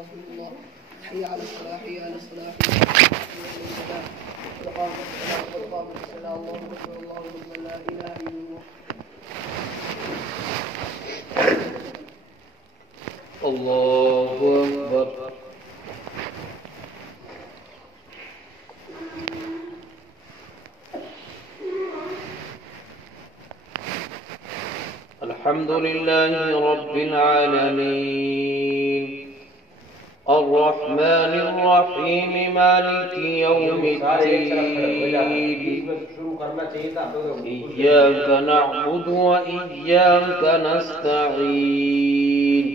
الله حي على الصلاة حي على الصلاة حي على الصلاة قد قامت الصلاة قد قامت الصلاة الله أكبر الله أكبر لا إله إلا الله الله أكبر. الحمد لله رب العالمين الرحمن الرحيم مالك يوم الدين إياك نعبد وإياك نستعين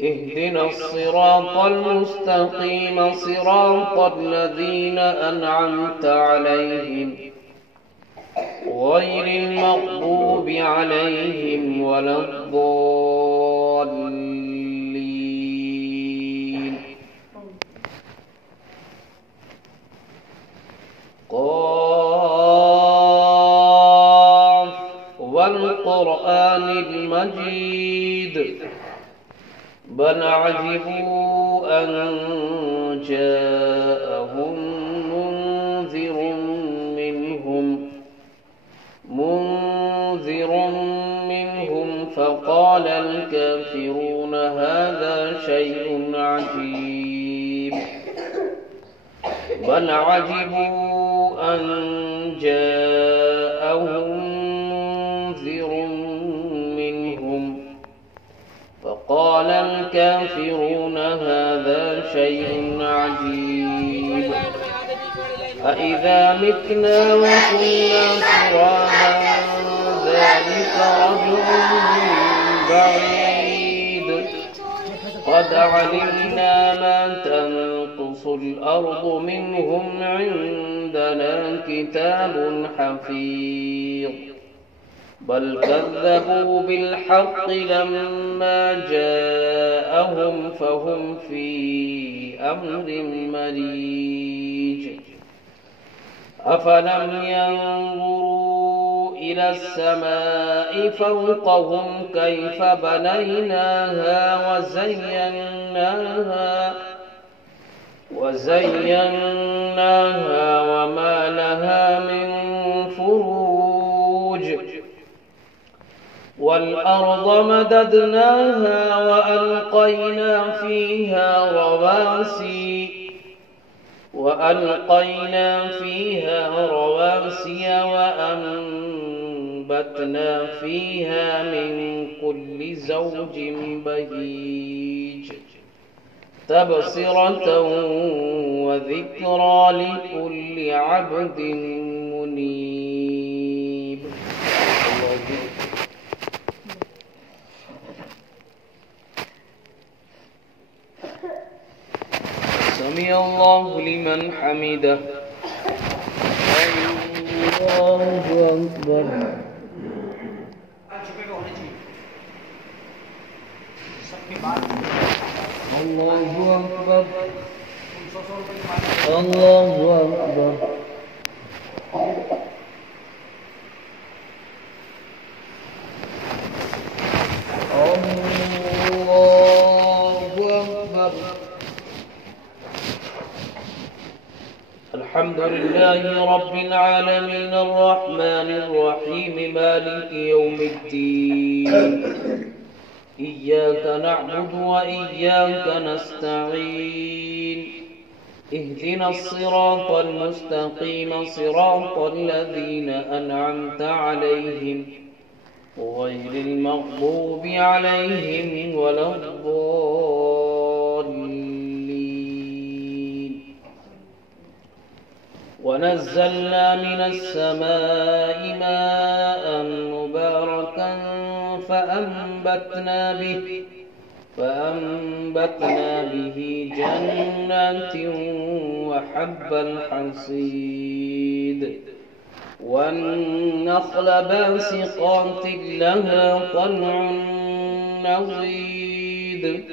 اهدنا الصراط المستقيم صراط الذين أنعمت عليهم غير المغضوب عليهم ولا الضالين. قاف والقرآن المجيد بل عجبوا أن جاءهم منذر منهم فقال الكافرون هذا شيء عجيب بل عجبوا أن جاءهم منذر منهم فقال الكافرون هذا شيء عجيب أإذا متنا وكنا ترابا ذلك رجل بعيد قد علمنا ما تنقص الأرض منهم عندنا كتاب حفيظ بل كذبوا بالحق لما جاءهم فهم في أمر مريج أفلم ينظروا إلى السماء فوقهم كيف بنيناها وزيناها وما لها من فروج والأرض مددناها وألقينا فيها رواسي وأنبتنا فيها من كل زوج بهيج تبصرة وذكرى لكل عبد منيب. سمع الله لمن حمده الله أكبر. الله أكبر الله أكبر. الحمد لله رب العالمين الرحمن الرحيم مالك يوم الدين إياك نعبد وإياك نستعين اهدنا الصراط المستقيم صراط الذين أنعمت عليهم غير المغضوب عليهم ولا الضالين. ونزلنا من السماء ماء مباركا فأنبتنا به جنات وحب الحصيد والنخل باسقات لها طلع نضيد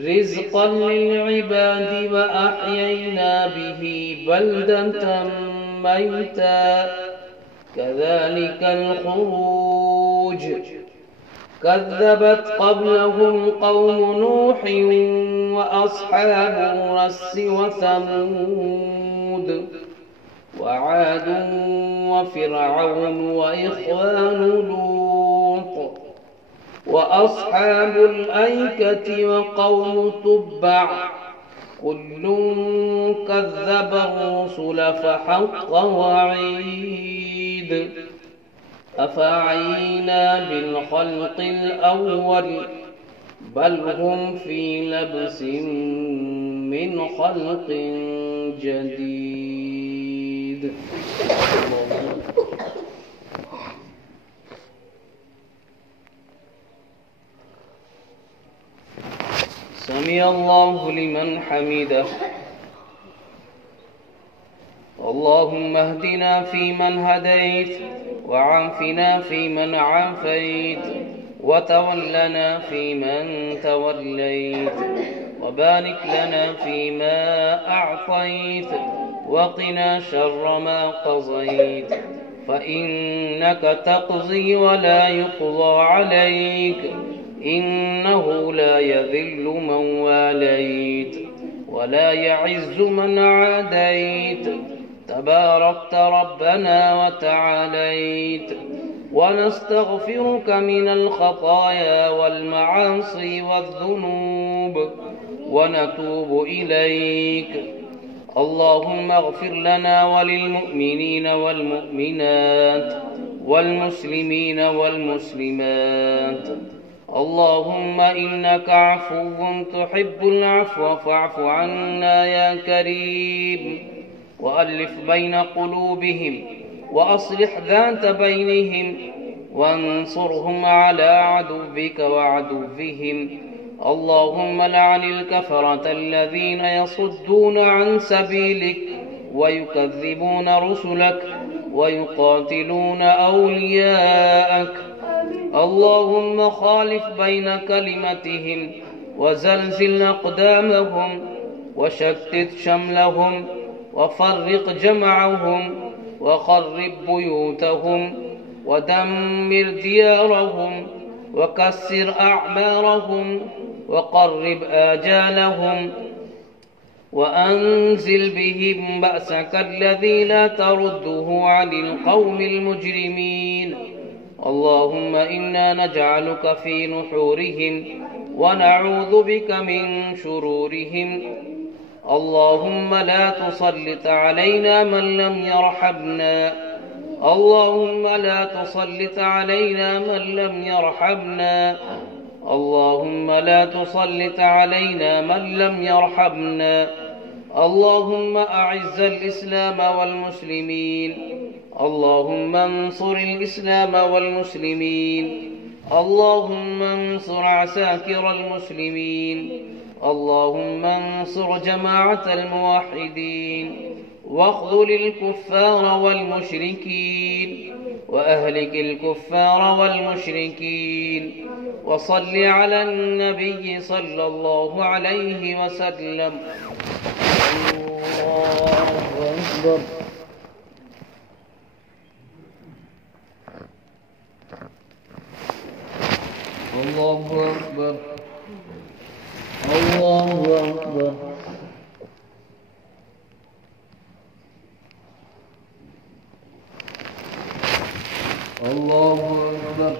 رزقا للعباد وأحيينا به بلدة ميتا كذلك الخروج كذبت قبلهم قوم نوح وأصحاب الرس وثمود وعاد وفرعون وإخوان لوط وأصحاب الأيكة وقوم تبع كل كذب الرسل فحق وعيد أفعينا بالخلق الأول بل هم في لبس من خلق جديد. سمع الله لمن حمده. اللهم اهدنا فيمن هديت وعافنا فيمن عافيت وتولنا فيمن توليت وبارك لنا فيما أعطيت وقنا شر ما قضيت فإنك تقضي ولا يقضى عليك إنه لا يذل من واليت ولا يعز من عاديت تباركت ربنا وتعاليت ونستغفرك من الخطايا والمعاصي والذنوب ونتوب إليك. اللهم اغفر لنا وللمؤمنين والمؤمنات والمسلمين والمسلمات. اللهم إنك عفو تحب العفو فاعف عنا يا كريم وألف بين قلوبهم وأصلح ذات بينهم وانصرهم على عدوك وعدوهم. اللهم لعن الكفرة الذين يصدون عن سبيلك ويكذبون رسلك ويقاتلون أولياءك. اللهم خالف بين كلمتهم وزلزل أقدامهم وشتت شملهم وفرق جمعهم وخرب بيوتهم ودمر ديارهم وكسر أعمارهم وقرب آجالهم وأنزل بهم بأسك الذي لا ترده عن القوم المجرمين. اللهم إنا نجعلك في نحورهم ونعوذ بك من شرورهم. اللهم لا تسلط علينا من لم يرحمنا. اللهم لا تسلط علينا من لم يرحمنا. اللهم لا تسلط علينا من لم يرحمنا. اللهم أعز الإسلام والمسلمين. اللهم انصر الإسلام والمسلمين. اللهم انصر عساكر المسلمين. اللهم انصر جماعة الموحدين واخذل الكفار والمشركين وأهلك الكفار والمشركين وصل على النبي صلى الله عليه وسلم. الله أكبر. الله أكبر. الله أكبر. الله أكبر.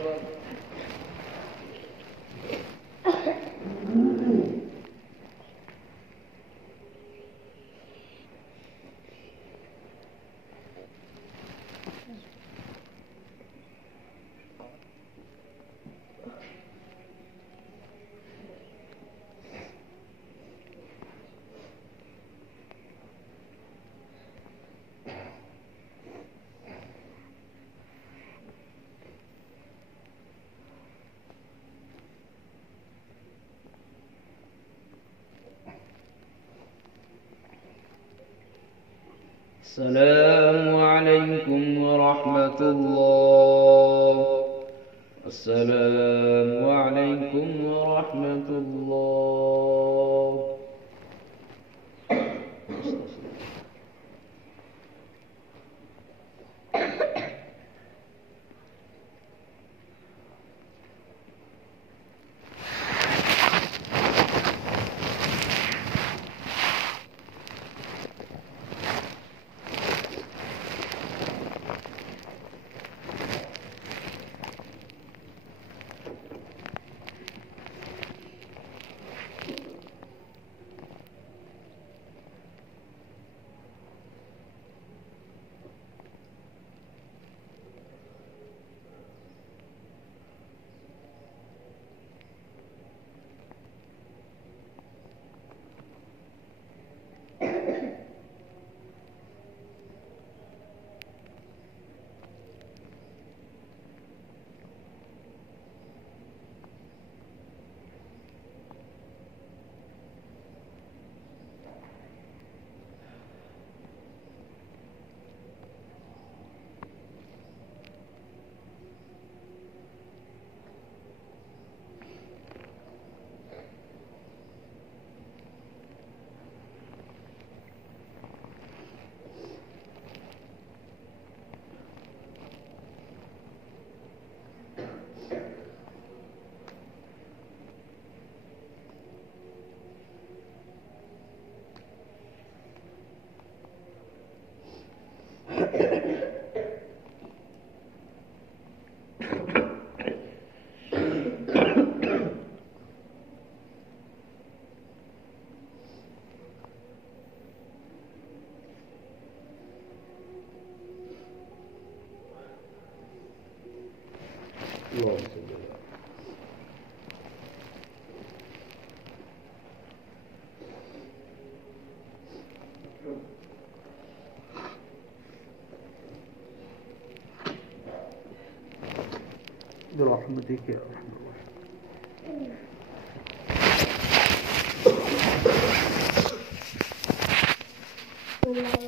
السلام عليكم ورحمة الله. السلام عليكم ورحمة الله. برحمتك يا أرحم الراحمين.